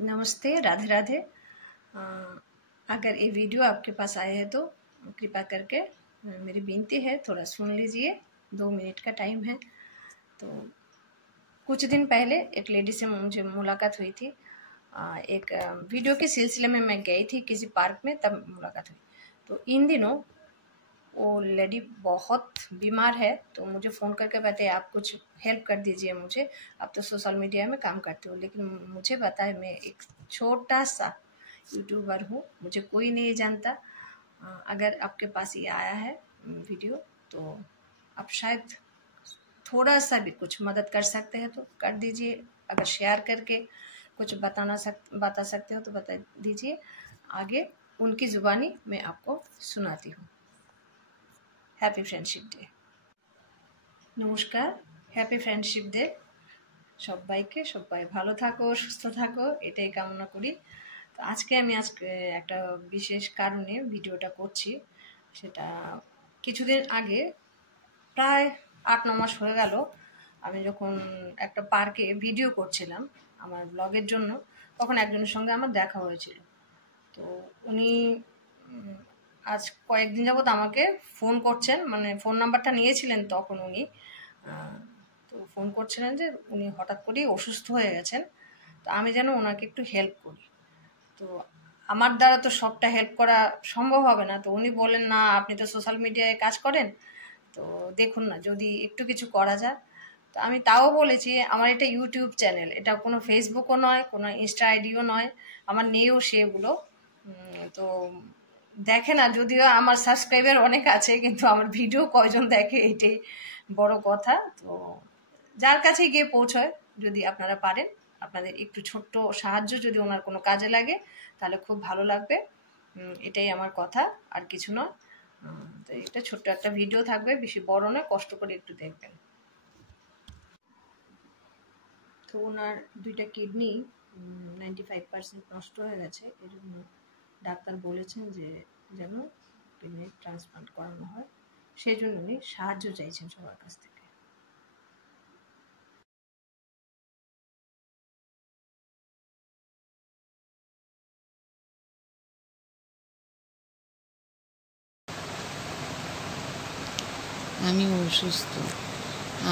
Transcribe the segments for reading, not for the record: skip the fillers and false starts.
नमस्ते, राधे राधे। अगर ये वीडियो आपके पास आए हैं तो कृपा करके मेरी विनती है थोड़ा सुन लीजिए। 2 मिनट का टाइम है। तो कुछ दिन पहले एक लेडी से मुझे मुलाकात हुई थी। एक वीडियो के सिलसिले में मैं गई थी किसी पार्क में, तब मुलाकात हुई। तो इन दिनों वो लेडी बहुत बीमार है, तो मुझे फ़ोन करके बताए आप कुछ हेल्प कर दीजिए मुझे। आप तो सोशल मीडिया में काम करते हो, लेकिन मुझे पता है मैं एक छोटा सा यूट्यूबर हूँ, मुझे कोई नहीं जानता। अगर आपके पास ये आया है वीडियो तो आप शायद थोड़ा सा भी कुछ मदद कर सकते हैं तो कर दीजिए। अगर शेयर करके कुछ बता सकते हो तो बता दीजिए। आगे उनकी ज़ुबानी मैं आपको सुनाती हूँ। Happy friendship day. নমস্কার, হ্যাপি ফ্রেন্ডশিপ ডে সবাইকে। সবাই ভালো থাকো, সুস্থ থাকো, এটাই কামনা করি। তো আজকে একটা বিশেষ কারণে ভিডিওটা করছি। সেটা কিছুদিন আগে, প্রায় 8-9 মাস হয়ে গেল, আমি যখন একটা পার্কে ভিডিও করছিলাম আমার ব্লগের জন্য, তখন একজনের সঙ্গে আমার দেখা হয়েছিল। তো উনি আজ কয়েকদিন যাবত আমাকে ফোন করছেন, মানে ফোন নাম্বারটা নিয়েছিলেন তখন উনি। তো ফোন করছিলেন যে উনি হঠাৎ করেই অসুস্থ হয়ে গেছেন, তো আমি যেন ওনাকে একটু হেল্প করি। তো আমার দ্বারা তো সবটা হেল্প করা সম্ভব হবে না। তো উনি বলেন, না আপনি তো সোশ্যাল মিডিয়ায় কাজ করেন, তো দেখুন না যদি একটু কিছু করা যায়। তো আমি তাও বলেছি আমার এটা ইউটিউব চ্যানেল, এটা কোনো ফেসবুকও নয়, কোনো ইনস্টা আইডিও নয়, আমার নেইও সেগুলো। তো দেখে না, যদিও আমার সাবস্ক্রাইবার অনেক আছে, কিন্তু আমার ভিডিও কয়জন দেখে এটাই বড় কথা। তো যার কাছে গিয়ে পৌঁছয়, যদি আপনারা পারেন, আপনাদের একটু ছোট্ট সাহায্য যদি ওনার কোনো কাজে লাগে তাহলে খুব ভালো লাগবে। এটাই আমার কথা, আর কিছু নয়। তো এটা ছোট্ট একটা ভিডিও থাকবে, বেশি বড় নয়, কষ্ট করে একটু দেখবেন। তো ওনার 2টা কিডনি 95% নষ্ট হয়ে গেছে, এর জন্য ডাক্তার বলেছেন যে যেন কিডনি ট্রান্সপ্লান্ট করানো হয়। সেই জন্য উনি সাহায্য চাইছেন সবার কাছ থেকে। আমি অসুস্থ,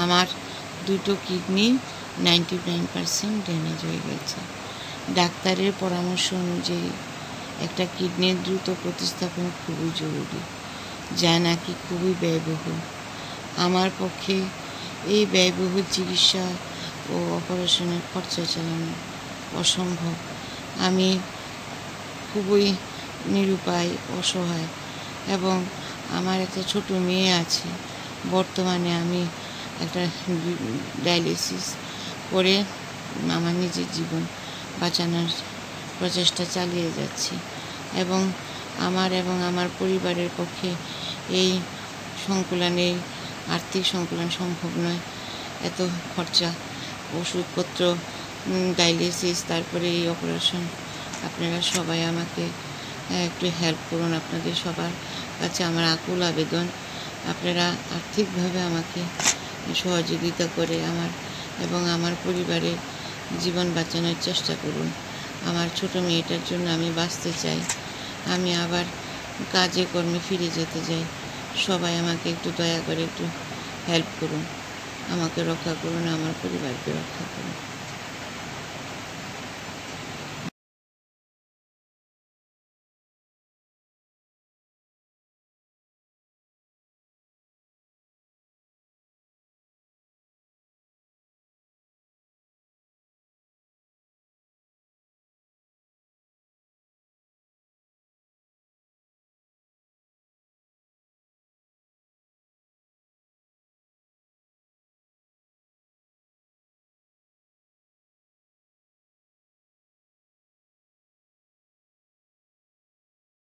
আমার 2টো কিডনি 99% ড্যামেজ হয়ে গেছে। ডাক্তারের পরামর্শ অনুযায়ী একটা কিডনির দ্রুত প্রতিস্থাপন খুবই জরুরি, যা নাকি খুবই ব্যয়বহুল। আমার পক্ষে এই ব্যয়বহুল চিকিৎসা ও অপারেশনের খরচা চালানো অসম্ভব। আমি খুবই নিরুপায়, অসহায়, এবং আমার একটা ছোট মেয়ে আছে। বর্তমানে আমি একটা ডায়ালিসিস করে আমার নিজের জীবন বাঁচানোর প্রচেষ্টা চালিয়ে যাচ্ছি, এবং আমার পরিবারের পক্ষে এই আর্থিক সংকুলন সম্ভব নয়। এত খরচা, ওষুধপত্র, ডায়ালিসিস, তারপরে এই অপারেশন। আপনারা সবাই আমাকে একটু হেল্প করুন। আপনাদের সবার কাছে আমার আকুল আবেদন, আপনারা আর্থিকভাবে আমাকে সহযোগিতা করে আমার পরিবারের জীবন বাঁচানোর চেষ্টা করুন। আমার ছোট মেয়েটার জন্য আমি বাঁচতে চাই, আমি আবার কাজে কর্মে ফিরে যেতে চাই। সবাই আমাকে একটু দয়া করে একটু হেল্প করুন, আমাকে রক্ষা করুন, আমার পরিবারকে রক্ষা করুন।